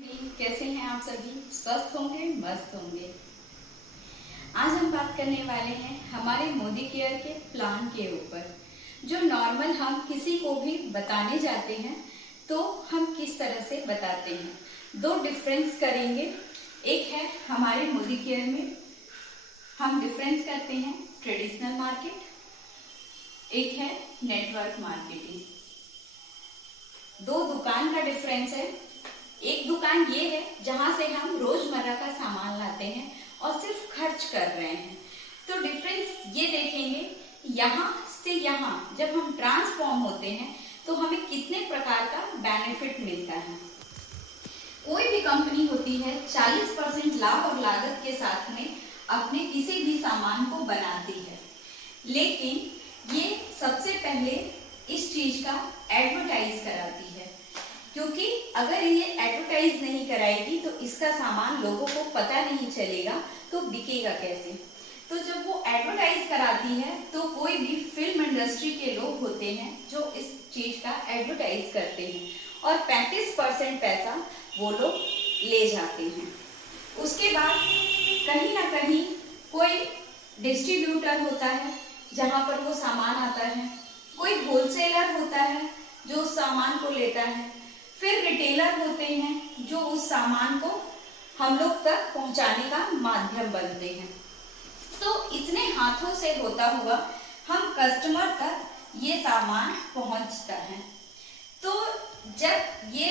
कैसे हैं आप सभी? स्वस्थ होंगे, मस्त होंगे। आज हम बात करने वाले हैं हमारे मोदी केयर के प्लान के ऊपर, जो नॉर्मल हम किसी को भी बताने जाते हैं तो हम किस तरह से बताते हैं। दो डिफरेंस करेंगे। एक है हमारे मोदी केयर में हम डिफरेंस करते हैं ट्रेडिशनल मार्केट, एक है नेटवर्क मार्केटिंग। दो दुकान का डिफरेंस है। एक दुकान ये है जहां से हम रोजमर्रा का सामान लाते हैं और सिर्फ खर्च कर रहे हैं। तो डिफरेंस ये देखेंगे, यहाँ से यहाँ जब हम ट्रांसफॉर्म होते हैं तो हमें कितने प्रकार का बेनिफिट मिलता है। कोई भी कंपनी होती है 40% लाभ और लागत के साथ में अपने किसी भी सामान को बनाती है, लेकिन ये सबसे पहले इस चीज का एडवर्टाइज कराती है, क्योंकि अगर ये एडवर्टाइज नहीं कराएगी तो इसका सामान लोगों को पता नहीं चलेगा तो बिकेगा कैसे। तो जब वो एडवर्टाइज कराती है तो कोई भी फिल्म इंडस्ट्री के लोग होते हैं जो इस चीज का एडवर्टाइज करते हैं और 35% पैसा वो लोग ले जाते हैं। उसके बाद कहीं ना कहीं कोई डिस्ट्रीब्यूटर होता है जहां पर वो सामान आता है, कोई होलसेलर होता है जो उस सामान को लेता है, फिर रिटेलर होते हैं जो उस सामान को हम लोग तक पहुंचाने का माध्यम बनते हैं। तो इतने हाथों से होता हुआ हम कस्टमर तक ये सामान पहुंचता है। तो जब ये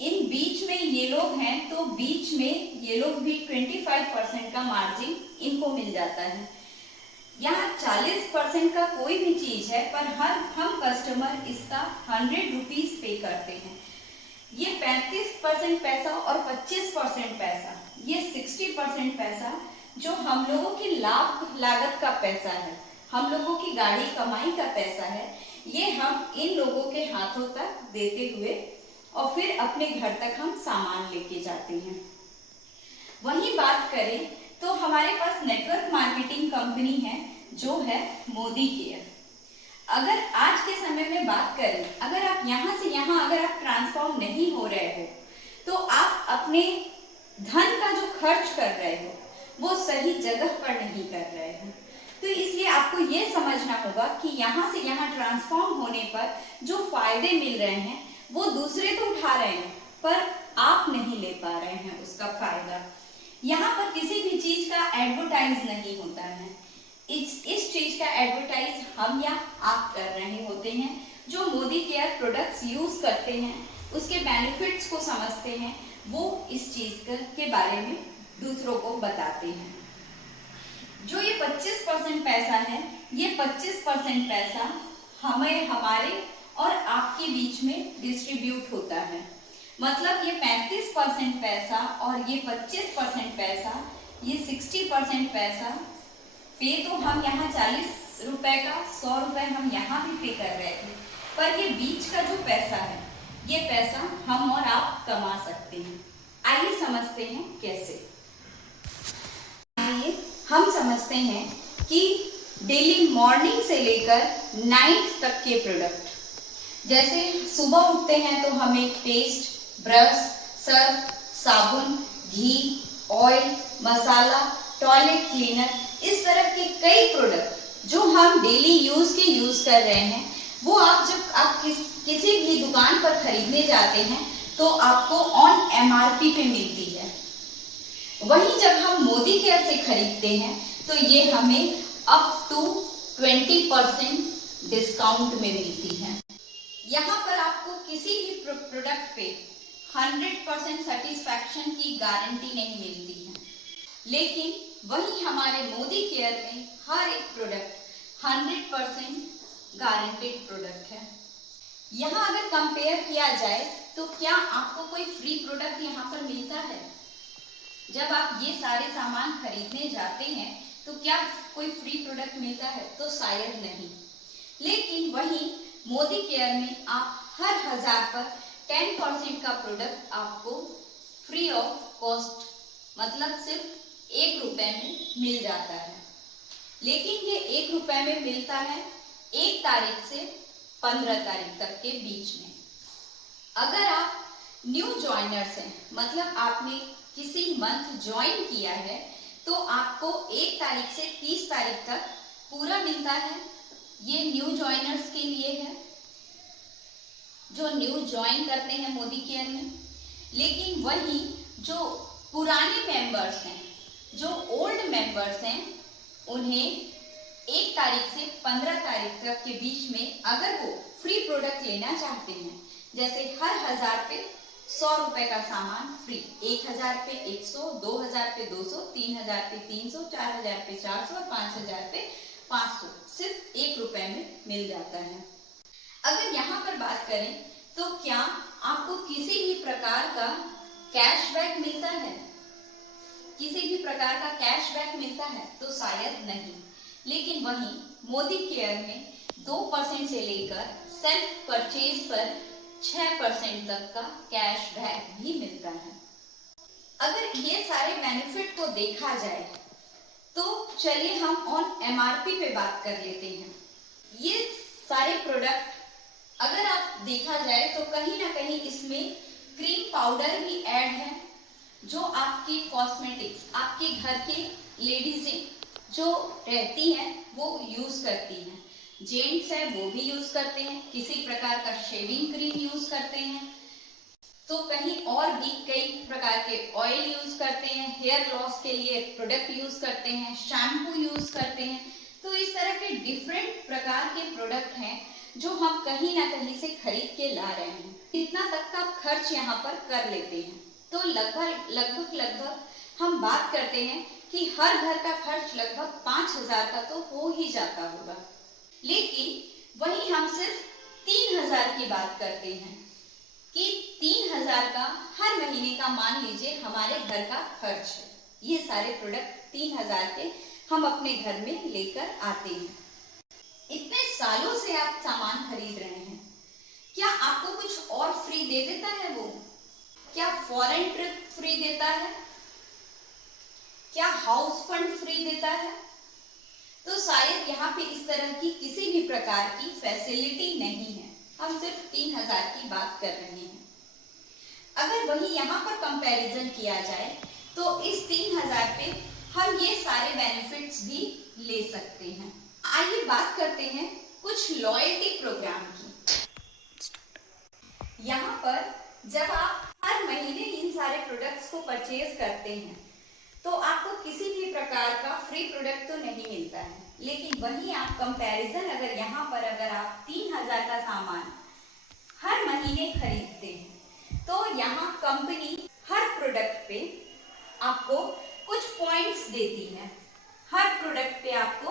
इन बीच में ये लोग हैं तो बीच में ये लोग भी 25% का मार्जिन इनको मिल जाता है। यहाँ 40% का कोई भी चीज है पर हम कस्टमर इसका 100 रुपीज पे करते हैं। ये 35% पैसा और 25% पैसा, ये 60% पैसा जो हम लोगों की लाभ लागत का पैसा है, हम लोगों की गाड़ी कमाई का पैसा है, ये हम इन लोगों के हाथों तक देते हुए और फिर अपने घर तक हम सामान लेके जाते हैं। वहीं बात करें तो हमारे पास नेटवर्क मार्केटिंग कंपनी है जो है मोदी केयर। अगर आज के समय में बात करें, अगर आप यहाँ से यहाँ अगर आप ट्रांसफॉर्म नहीं हो रहे हो तो आप अपने धन का जो खर्च कर रहे हो वो सही जगह पर नहीं कर रहे हो। तो इसलिए आपको ये समझना होगा कि यहाँ से यहाँ ट्रांसफॉर्म होने पर जो फायदे मिल रहे हैं वो दूसरे तो उठा रहे हैं पर आप नहीं ले पा रहे हैं उसका फायदा। यहाँ पर किसी भी चीज का एडवर्टाइज नहीं होता है। इस चीज का एडवर्टाइज हम या आप कर रहे होते हैं। जो मोदी केयर प्रोडक्ट्स यूज करते हैं, उसके बेनिफिट्स को समझते हैं, वो इस चीज के बारे में दूसरों को बताते हैं। जो ये 25% पैसा है, ये 25% पैसा हमें हमारे और आपके बीच में डिस्ट्रीब्यूट होता है। मतलब ये 35% पैसा और ये 25% पैसा, ये 60% पैसा पे तो हम यहाँ 40 रुपए का 100 रुपए हम यहाँ भी पे कर रहे थे, पर ये बीच का जो पैसा है ये पैसा हम और आप कमा सकते हैं। आइए समझते हैं कैसे। आइए हम समझते हैं कि डेली मॉर्निंग से लेकर नाइट तक के प्रोडक्ट, जैसे सुबह उठते हैं तो हमें पेस्ट, ब्रश, सर्फ, साबुन, घी, ऑयल, मसाला, टॉयलेट क्लीनर, इस तरह के कई प्रोडक्ट जो हम डेली यूज कर रहे हैं, वो जब आप किसी भी दुकान पर खरीदने जाते हैं तो आपको ऑन MRP पे मिलती है। वहीं जब हम मोदी केयर से खरीदते हैं तो ये हमें अप टू 20% डिस्काउंट में मिलती है। यहाँ पर आपको किसी भी प्रोडक्ट पे 100% सेटिस्फैक्शन की गारंटी नहीं मिलती है, लेकिन वही हमारे मोदी केयर में हर एक प्रोडक्ट 100% गारंटेड प्रोडक्ट है। यहाँ अगर कंपेयर किया जाए तो क्या आपको कोई फ्री प्रोडक्ट यहाँ पर मिलता है? जब आप ये सारे सामान खरीदने जाते हैं तो क्या कोई फ्री प्रोडक्ट मिलता है? तो शायद नहीं। लेकिन वहीं मोदी केयर में आप हर 1000 पर 10% का प्रोडक्ट आपको फ्री ऑफ कॉस्ट, मतलब सिर्फ 1 रुपए में मिल जाता है। लेकिन ये 1 रुपए में मिलता है 1 तारीख से 15 तारीख तक के बीच में। अगर आप न्यू ज्वाइनर्स हैं, मतलब आपने किसी मंथ ज्वाइन किया है तो आपको 1 तारीख से 30 तारीख तक पूरा मिलता है। ये न्यू ज्वाइनर्स के लिए है जो न्यू ज्वाइन करते हैं मोदी केयर में। लेकिन वही जो पुराने मेंबर्स हैं, जो ओल्ड मेंबर्स हैं, उन्हें 1 तारीख से 15 तारीख तक के बीच में अगर वो फ्री प्रोडक्ट लेना चाहते हैं, जैसे हर 1000 पे 100 रुपए का सामान फ्री, 1000 पे 100, 2000 पे 200, 3000 पे 300, 4000 पे 400 और 5000 पे 500 सिर्फ 1 रुपए में मिल जाता है। अगर यहाँ पर बात करें तो क्या आपको किसी भी प्रकार का कैशबैक मिलता है? किसी भी प्रकार का कैशबैक मिलता है तो शायद नहीं। लेकिन वहीं मोदी केयर में 2% से लेकर सेल्फ परचेज पर 6% तक का कैशबैक भी मिलता है। अगर ये सारे बेनिफिट को देखा जाए तो चलिए हम ऑन एमआरपी पे बात कर लेते हैं। ये सारे प्रोडक्ट अगर आप देखा जाए तो कहीं ना कहीं इसमें क्रीम पाउडर भी ऐड है, जो आपकी कॉस्मेटिक्स, आपके घर के लेडीजें जो रहती हैं वो यूज करती हैं। जेंट्स है वो भी यूज करते हैं, किसी प्रकार का शेविंग क्रीम यूज करते हैं, तो कहीं और भी कई प्रकार के ऑयल यूज करते हैं, हेयर लॉस के लिए प्रोडक्ट यूज करते हैं, शैम्पू यूज करते हैं। तो इस तरह के डिफरेंट प्रकार के प्रोडक्ट हैं जो हम कहीं ना कहीं से खरीद के ला रहे हैं। इतना तक का खर्च यहाँ पर कर लेते हैं। तो लगभग हम बात करते हैं कि हर घर का खर्च लगभग 5000 का तो हो ही जाता होगा। लेकिन वही हम सिर्फ 3000 की बात करते हैं कि 3000 का हर महीने का मान लीजिए हमारे घर का खर्च है। ये सारे प्रोडक्ट 3000 के हम अपने घर में लेकर आते हैं। इतने सालों से आप सामान खरीद रहे हैं, क्या आपको कुछ और फ्री दे देता है वो? क्या फॉरेन ट्रिप फ्री देता है? क्या हाउस फंड फ्री देता है? तो शायद यहाँ पे इस तरह की किसी भी प्रकार की फैसिलिटी नहीं है। हम सिर्फ 3000 की बात कर रहे हैं। अगर वही यहाँ पर कंपैरिजन किया जाए तो इस 3000 पे हम ये सारे बेनिफिट्स भी ले सकते हैं। आइए बात करते हैं कुछ लॉयल्टी प्रोग्राम की। यहाँ पर जब आप हर महीने इन सारे प्रोडक्ट्स को परचेज करते हैं तो आपको किसी भी प्रकार का फ्री प्रोडक्ट तो नहीं मिलता है। लेकिन वहीं आप कंपैरिजन अगर यहाँ पर अगर आप 3000 का सामान हर महीने खरीदते हैं तो यहाँ कंपनी हर प्रोडक्ट पे आपको कुछ पॉइंट्स देती है। हर प्रोडक्ट पे आपको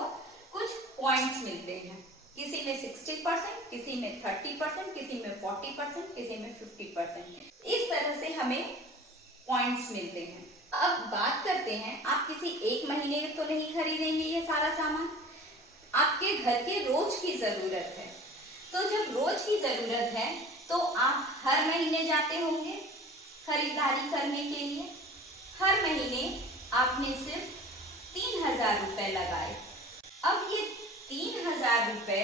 कुछ पॉइंट्स मिलते हैं, किसी में 60%, किसी में 30%, किसी में 40%, किसी में 50%। इस तरह से हमें पॉइंट्स मिलते हैं। अब बात करते हैं, आप किसी एक महीने में तो नहीं खरीदेंगे ये सारा सामान, आपके घर के रोज की जरूरत है। तो जब रोज की जरूरत है तो आप हर महीने जाते होंगे खरीदारी करने के लिए। हर महीने आपने सिर्फ 3000 रुपए लगाए। अब ये 3000 रुपए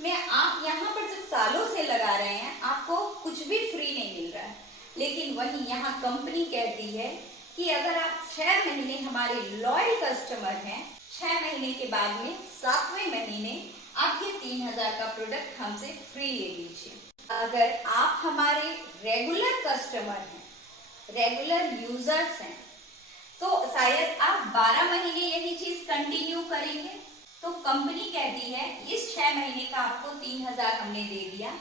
में आप यहाँ पर जब सालों से लगा रहे हैं आपको कुछ भी फ्री नहीं मिल रहा है। लेकिन वहीं यहाँ कंपनी कहती है कि अगर आप 6 महीने हमारे लॉयल कस्टमर हैं, 6 महीने के बाद में 7वें महीने आप ये 3000 का प्रोडक्ट हमसे फ्री ले लीजिए। अगर आप हमारे रेगुलर कस्टमर हैं, रेगुलर यूजर्स हैं, तो शायद आप 12 महीने यही चीज कंटिन्यू करेंगे। तो कंपनी कहती है इस 6 महीने का आपको 3000 हमने दे दिया,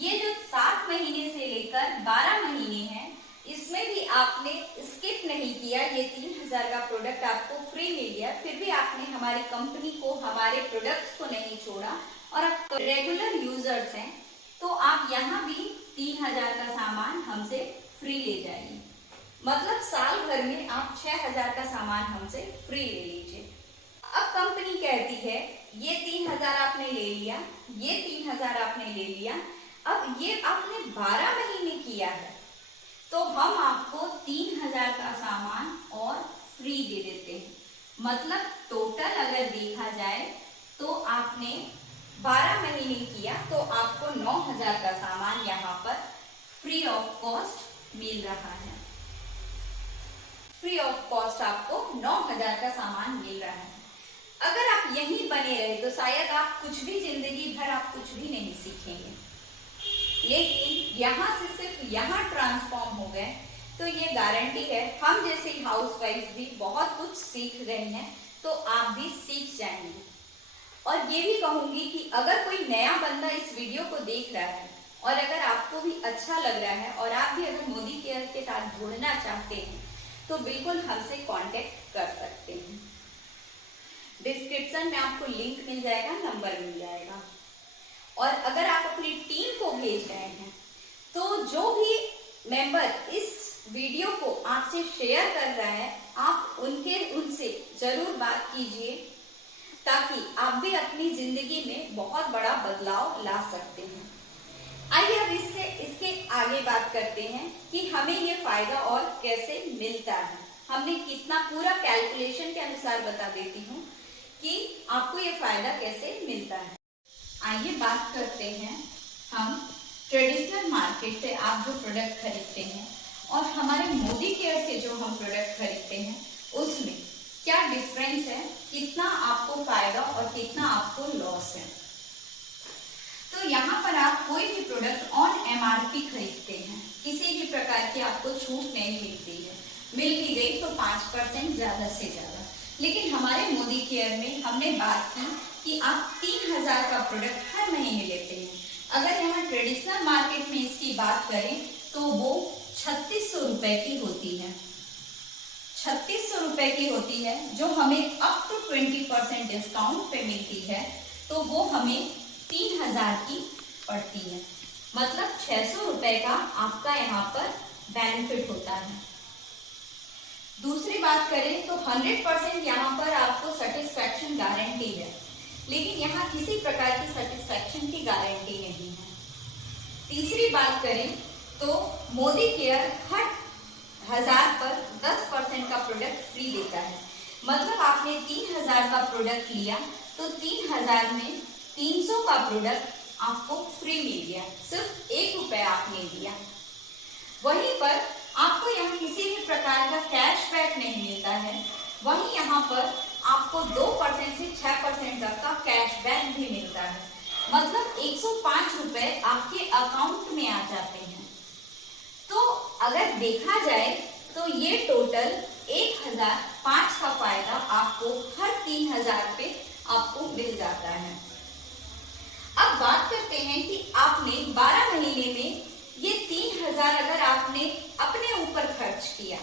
ये जो 7 महीने से लेकर 12 महीने हैं इसमें भी आपने स्किप नहीं किया, ये 3000 का प्रोडक्ट आपको फ्री मिल गया, फिर भी आपने हमारी कंपनी को, हमारे प्रोडक्ट्स को नहीं छोड़ा और आप रेगुलर यूजर्स हैं, तो आप यहाँ भी 3000 का सामान हमसे फ्री ले जाइए। मतलब साल भर में आप 6000 का सामान हमसे फ्री ले लीजिए। अब कंपनी कहती है ये 3000 आपने ले लिया, ये 3000 आपने ले लिया, अब ये आपने 12 महीने किया है तो हम आपको 3000 का सामान और फ्री दे देते हैं। मतलब टोटल अगर देखा जाए तो आपने 12 महीने किया तो आपको 9,000 का सामान यहाँ पर फ्री ऑफ कॉस्ट मिल रहा है। फ्री ऑफ कॉस्ट आपको 9,000 का सामान मिल रहा है। अगर आप यहीं बने रहे तो शायद आप कुछ भी जिंदगी भर आप कुछ भी नहीं सीखेंगे, लेकिन यहाँ से सिर्फ यहाँ ट्रांसफॉर्म हो गए तो ये गारंटी है हम जैसे हाउसवाइफ भी बहुत कुछ सीख रहे हैं, तो आप भी सीख जाएंगे। और ये भी कहूंगी कि अगर कोई नया बंदा इस वीडियो को देख रहा है और अगर आपको भी अच्छा लग रहा है और आप भी अगर मोदी केयर के साथ जुड़ना चाहते हैं तो बिल्कुल हमसे कांटेक्ट कर सकते हैं। डिस्क्रिप्शन में आपको लिंक मिल जाएगा, नंबर मिल जाएगा। और अगर आप अपनी टीम को भेज रहे हैं तो जो भी मेंबर इस वीडियो को आपसे शेयर कर रहा है आप उनसे जरूर बात कीजिए, ताकि आप भी अपनी जिंदगी में बहुत बड़ा बदलाव ला सकते हैं। आइए अब इसके आगे बात करते हैं कि हमें ये फायदा और कैसे मिलता है। हमने कितना पूरा कैलकुलेशन के अनुसार बता देती हूँ कि आपको ये फायदा कैसे मिलता है। आइए बात करते हैं हम ट्रेडिशनल मार्केट से आप जो प्रोडक्ट खरीदते हैं और हमारे मोदी केयर से जो हम प्रोडक्ट खरीदते हैं उसमें क्या डिफरेंस है, कितना आपको फायदा और कितना आपको लॉस है। तो यहाँ पर आप कोई भी प्रोडक्ट ऑन MRP खरीदते हैं, किसी भी प्रकार की आपको छूट नहीं मिलती है, मिल भी गई तो 5% ज्यादा से ज्यादा। लेकिन हमारे मोदी केयर में हमने बात की कि आप 3,000 का प्रोडक्ट हर महीने लेते हैं। अगर यहाँ ट्रेडिशनल मार्केट में इसकी बात करें तो वो 3600 रुपए की होती है। 3600 रुपए की होती है, जो हमें अप टू 20% डिस्काउंट पे मिलती है, तो वो हमें 3,000 की पड़ती है। मतलब 600 रुपए का आपका यहाँ पर बेनिफिट होता है। दूसरी बात करें तो 100% यहाँ पर आपको सेटिस्फैक्शन गारंटी है, लेकिन यहाँ किसी प्रकार की सेटिस्फैक्शन की गारंटी नहीं है। तीसरी बात करें तो मोदी केयर हर 1000 पर 10% का प्रोडक्ट फ्री देता है। मतलब आपने 3,000 का प्रोडक्ट लिया तो 3,000 में 300 का प्रोडक्ट आपको फ्री मिल गया, सिर्फ 1 रुपया आपने दिया। वहीं पर आपको यहाँ किसी भी प्रकार का कैशबैक नहीं मिलता है, वहीं यहाँ पर आपको 2% से 6% तक का कैशबैक भी मिलता है। मतलब 105 रुपए आपके अकाउंट में आ जाते हैं। तो अगर देखा जाए तो ये टोटल 1,005 का फायदा आपको हर 3,000 पे आपको मिल जाता है। अब बात करते हैं कि आपने 12 महीने में ये 3,000 अगर आपने अपने ऊपर खर्च किया,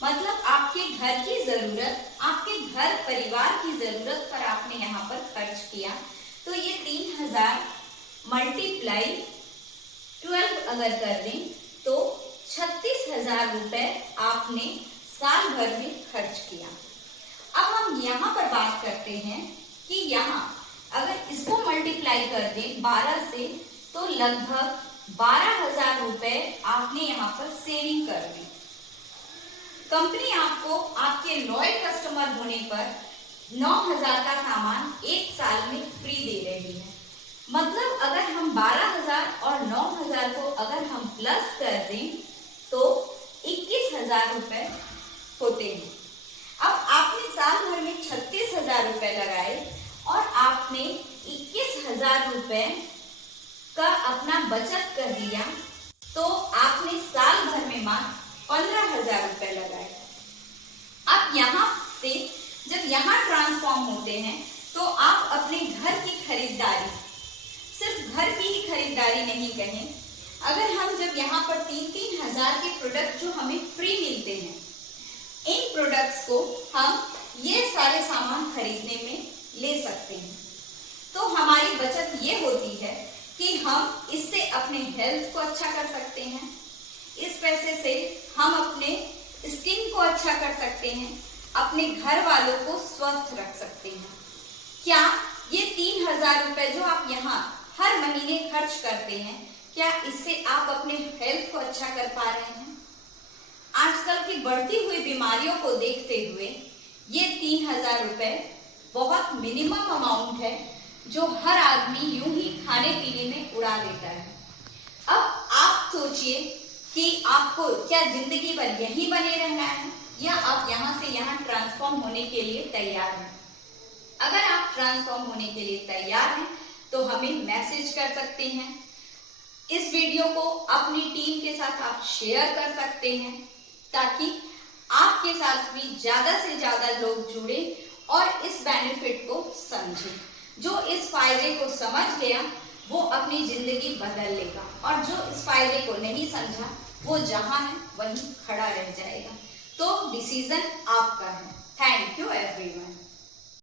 मतलब आपके घर की जरूरत, आपके घर परिवार की जरूरत पर आपने यहाँ पर खर्च किया, तो ये 3,000 मल्टीप्लाई 12 अगर कर दें तो 36,000 रुपए आपने साल भर में खर्च किया। अब हम यहाँ पर बात करते हैं कि यहाँ अगर इसको मल्टीप्लाई कर दें 12 से तो लगभग 12,000 रुपए आपने यहाँ पर सेविंग कर दी। कंपनी आपको आपके लॉयल कस्टमर होने पर 9,000 का सामान 1 साल में फ्री दे रही है। मतलब अगर हम 12,000 और 9,000 को अगर हम प्लस कर दें तो 21,000 रुपए होते हैं। अब आपने साल भर में 36,000 रुपए लगाए और आपने 21,000 रुपए का अपना बचत कर दिया, तो आपने साल भर में मात्र 15,000 रुपए लगाए। अब यहाँ से जब यहाँ ट्रांसफॉर्म होते हैं तो आप अपने घर की खरीदारी, सिर्फ घर की ही खरीदारी नहीं कहें, अगर हम जब यहाँ पर 3-3 हजार के प्रोडक्ट जो हमें फ्री मिलते हैं, इन प्रोडक्ट्स को हम ये सारे सामान खरीदने में ले सकते हैं। तो हमारी बचत ये होती है कि हम इससे अपने हेल्थ को अच्छा कर सकते हैं, इस पैसे से हम अपने स्किन को अच्छा कर सकते हैं, अपने घर वालों को स्वस्थ रख सकते हैं। क्या ये 3,000 रुपए जो आप यहाँ हर महीने खर्च करते हैं, क्या इससे आप अपने हेल्थ को अच्छा कर पा रहे हैं? आजकल की बढ़ती हुई बीमारियों को देखते हुए ये 3,000 रुपए बहुत मिनिमम अमाउंट है, जो हर आदमी यूं ही खाने पीने में उड़ा देता है। अब आप सोचिए कि आपको क्या जिंदगी भर यहीं बने रहना है या आप यहाँ से यहाँ ट्रांसफॉर्म होने के लिए तैयार हैं। अगर आप ट्रांसफॉर्म होने के लिए तैयार हैं तो हमें मैसेज कर सकते हैं। इस वीडियो को अपनी टीम के साथ आप शेयर कर सकते हैं ताकि आपके साथ भी ज्यादा से ज्यादा लोग जुड़े और इस बेनिफिट को समझें। जो इस फायदे को समझ गया वो अपनी जिंदगी बदल लेगा और जो इस फायदे को नहीं समझा वो जहां है वहीं खड़ा रह जाएगा। तो डिसीजन आपका है। Thank you everyone.